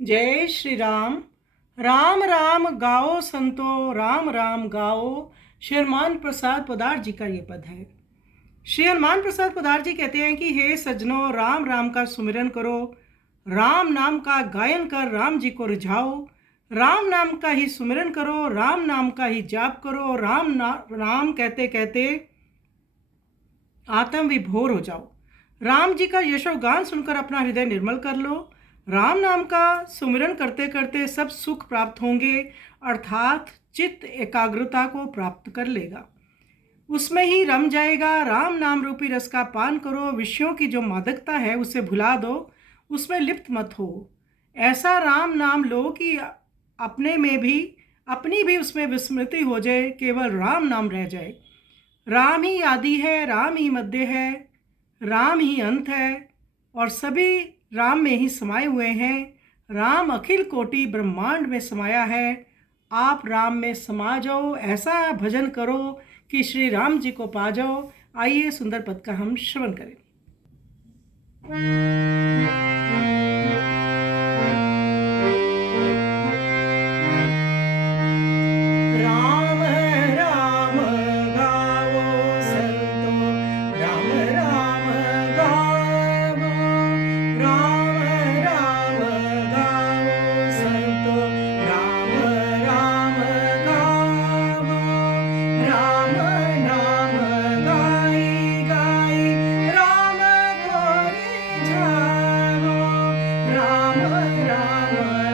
जय श्री राम। राम राम गाओ संतो, राम राम गाओ। श्री हनुमान प्रसाद पोदार जी का ये पद है। श्री हनुमान प्रसाद पोदार जी कहते हैं कि हे सज्जनों, राम राम का सुमिरन करो, राम नाम का गायन कर राम जी को रिझाओ। राम नाम का ही सुमिरन करो, राम नाम का ही जाप करो। राम कहते कहते आत्म विभोर हो जाओ। राम जी का यशोगान सुनकर अपना हृदय निर्मल कर लो। राम नाम का सुमिरन करते करते सब सुख प्राप्त होंगे, अर्थात चित्त एकाग्रता को प्राप्त कर लेगा, उसमें ही रम जाएगा। राम नाम रूपी रस का पान करो, विषयों की जो मादकता है उसे भुला दो, उसमें लिप्त मत हो। ऐसा राम नाम लो कि अपनी भी उसमें विस्मृति हो जाए, केवल राम नाम रह जाए। राम ही आदि है, राम ही मध्य है, राम ही अंत है, और सभी राम में ही समाये हुए हैं। राम अखिल कोटि ब्रह्मांड में समाया है। आप राम में समा जाओ, ऐसा भजन करो कि श्री राम जी को पा जाओ। आइए सुंदर पद का हम श्रवण करें। राम राम गाओ संतो, राम राम गाओ। राम राम गाओ संतो, राम राम गाओ। राम नाम गाई गाई राम को रिझाओ। राम राम